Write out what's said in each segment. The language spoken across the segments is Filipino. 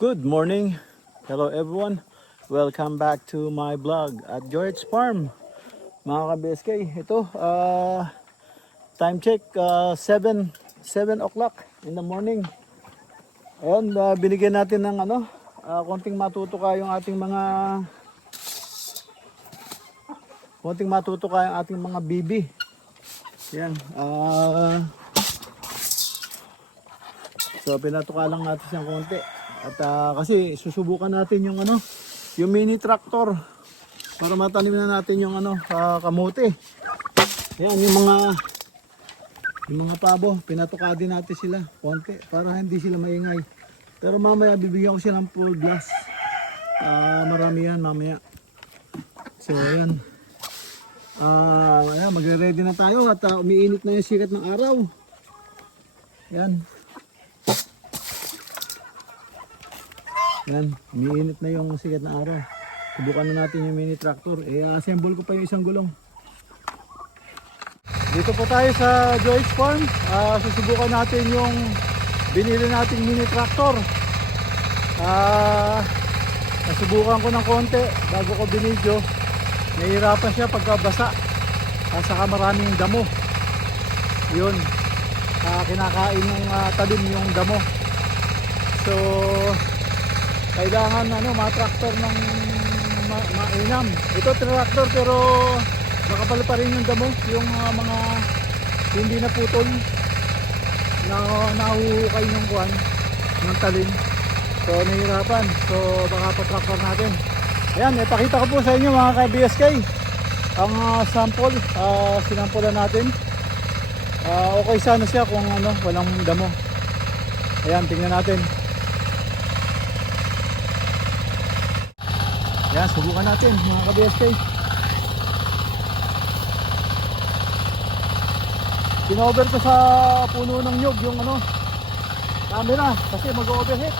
Good morning, hello everyone. Welcome back to my vlog at George Farm. Mga ka-BSK, ito time check 7 o'clock in the morning. Ayun, binigyan natin ng konting matutuka yung ating mga bibi. Yan. So pinatuka lang natin siyang konti. At kasi susubukan natin yung mini tractor para matanim na natin yung kamote. Yan yung mga pabo, pinatuka din natin sila konti para hindi sila maingay. Pero mamaya bibigyan ko sila ng full blast. Marami yan mamaya. So ayan. Ayan, magre-ready na tayo at umiinit na yung sikat ng araw. Yan. Yan, umiinit na yung sikat na araw. Subukan na natin yung mini tractor. Assemble ko pa yung isang gulong. Dito po tayo sa Joyce Farm. Susubukan natin yung binili nating mini tractor. Nasubukan ko ng konti bago ko binidyo. Nahihirapan siya pagkabasa. Saka maraming damo. Yun. Kinakain ng talim yung damo. So kailangan ma-tractor ng mainam. Ito tractor pero makapal pa rin yung damo, yung mga hindi naputol na nahuhukay ng kuwan ng talim. So nahihirapan. So baka pa-tractor natin. Ayan, ipakita ko po sa inyo mga ka-BSK ang sample. Sinampulan natin. Okay sana siya kung walang damo. Ayan, tingnan natin. Yan, subukan natin mga ka-BSK. Pinover ko sa puno ng nyug yung camera kasi mag-overheat.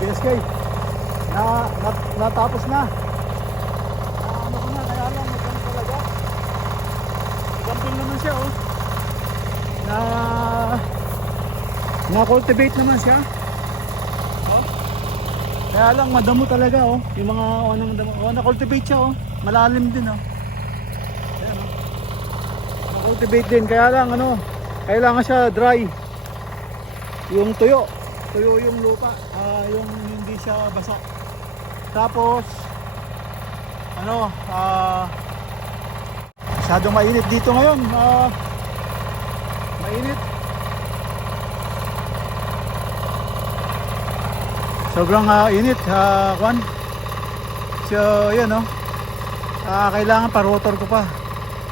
BSK. Natapos na. Ano ko na, kaya lang maganda talaga. Gampang naman siya oh. Na-cultivate naman siya. Oh. Kaya lang madamo talaga oh. Yung mga unang damo. Oh, na-cultivate siya oh. Malalim din oh. Ayan oh. Na-cultivate din. Kaya lang ano, kailangan siya dry. Yung tuyo yung lupa, yung hindi siya basa. Tapos ano, masyadong mainit dito ngayon. Mainit. Sobrang init, kwan. So, yun no. Kailangan pa rotor ko pa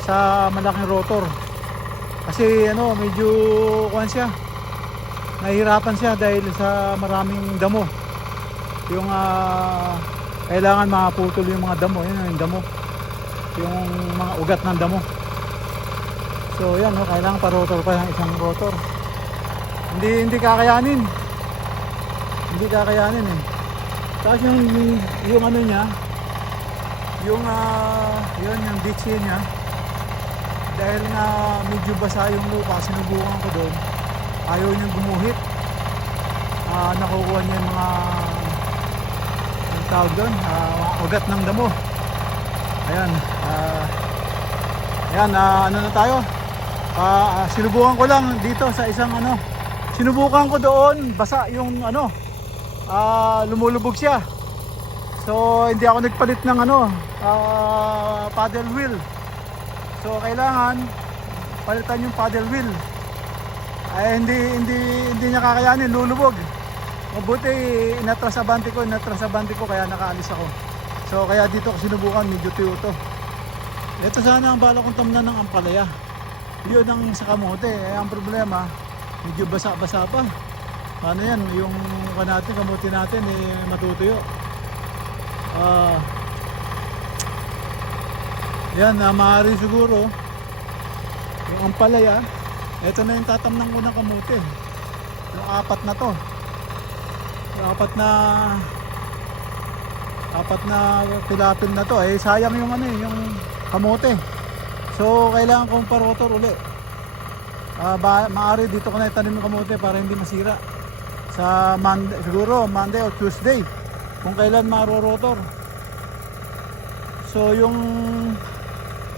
sa malaking rotor. Kasi ano, medyo kwan siya. Nahihirapan siya dahil sa maraming damo. Yung kailangan maputol yung mga damo. Yun yung damo. Yung mga ugat ng damo. So yan no, kailangan pa rotor pa yung isang rotor. Hindi kakayanin. Hindi kakayanin eh. Tapos yung ano niya, yung yung ditch niya, dahil nga medyo basa yung lupa, sinubukan ko doon. Ayaw niyang gumuhit. Nakukuha niya yung mga ang tawag doon, ugat ng damo. Ayan. Ayan, ano na tayo? Sinubukan ko lang dito sa isang ano. Sinubukan ko doon, basa yung ano, lumulubog siya. So hindi ako nagpalit ng ano, paddle wheel. So kailangan palitan yung paddle wheel. Ay hindi niya kakayanin, lulubog. Mabuti inatras abante ko kaya nakaalis ako. So kaya dito ko sinubukan, medyo tuyo to. Ito sana ang bala kong tamnan ng ampalaya. Yun ang sa kamote. Ang problema, medyo basa-basa pa. Paano yan? Yung kamote natin matutuyo. Yan, maaari siguro yung ampalaya. Ito na yung tatamnan ko ng kamote. Yung apat na to. Yung apat na pilapil na to. Sayang yung ano yung kamote. So kailangan kong parotor uli. Maaari dito ko na itanim yung kamote para hindi masira. Sa Monday, siguro Monday or Tuesday. Kung kailan marorotor. So yung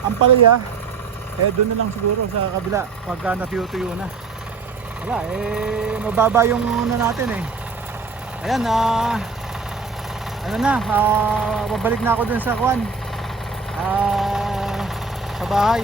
ampalaya, doon na lang siguro sa kabila pagka natuyo-tuyo na. Wala, mababa yung ano natin Ayan, ano na, babalik na ako dun sa kwan. Sa bahay.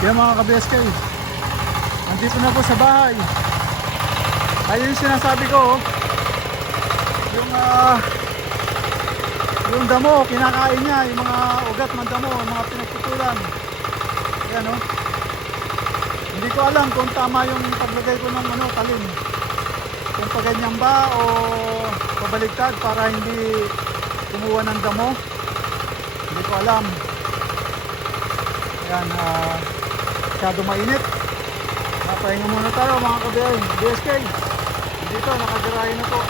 Yan mga ka-BSK. Nandito na po sa bahay. Ayun yung sinasabi ko, oh. Yung damo, kinakain niya, yung mga ugat ng damo, mga pinagputulan. Ayan, oh. Hindi ko alam kung tama yung paglagay ko ng talim. Kung paganyan ba o pabaligtad para hindi kumuha ng damo. Hindi ko alam. Ayan, masyado mainit. Papahinga muna tayo mga ka-BSK. Dito, nakagarahe na po.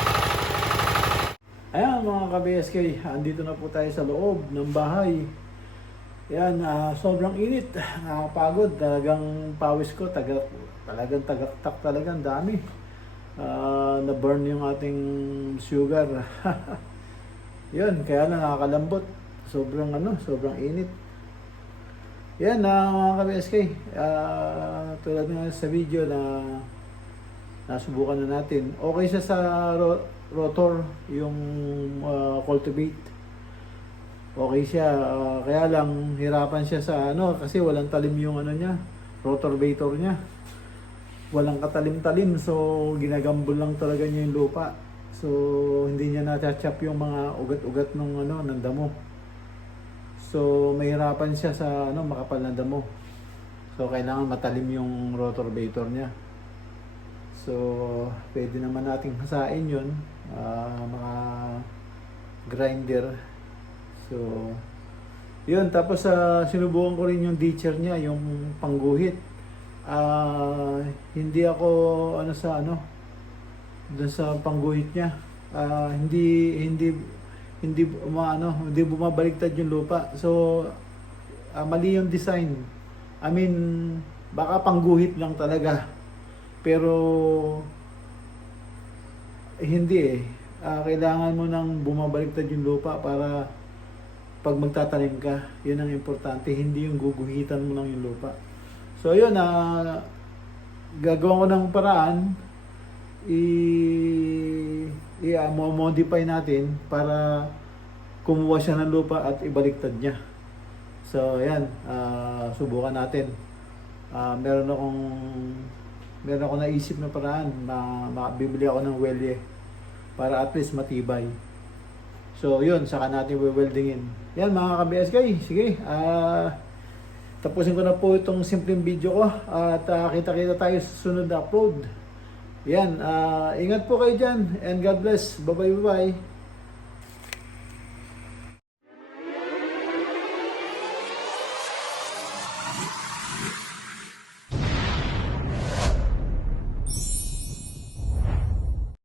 Ayan mga ka-BSK, andito na po tayo sa loob ng bahay. Ayan, sobrang init. Nakapagod. Talagang pawis ko. Talagang tagaktak talagang dami. Na-burn yung ating sugar. Yun, kaya lang nakakalambot. Sobrang init. Yan mga ka-BSK. Tulad nga sa video na nasubukan na natin. Okay siya sa rotor, yung cultivate. Okay siya. Kaya lang hirapan siya sa kasi walang talim yung niya, rotor-vator niya. Walang katalim-talim, so ginagambol lang talaga niya yung lupa. So hindi niya na-chop yung mga ugat-ugat ng damo. So mahirapan siya sa makapal na damo. So kailangan matalim yung rotor-vator niya. So pwede naman nating hasain yun, mga grinder. So yun, tapos sinubukan ko rin yung ditcher niya, yung pangguhit. Hindi ako doon sa pangguhit niya. Hindi bumabaliktad yung lupa. So mali yung design. I mean, baka pangguhit lang talaga. Pero hindi kailangan mo nang bumabaliktad yung lupa para pag magtatanim ka, yun ang importante, hindi yung guguhitan mo lang yung lupa. So yun, gagawin ko ng paraan, modify natin para kumuha siya ng lupa at ibaliktad niya. So yan, subukan natin. Meron akong naisip na paraan, bibili ako ng welye para at least matibay. So yun, saka natin weldingin. Yan mga ka-BSK, sige. Tapusin ko na po itong simpleng video ko at kita-kita tayo sa sunod na upload. Yan, ingat po kayo dyan and God bless. Bye-bye.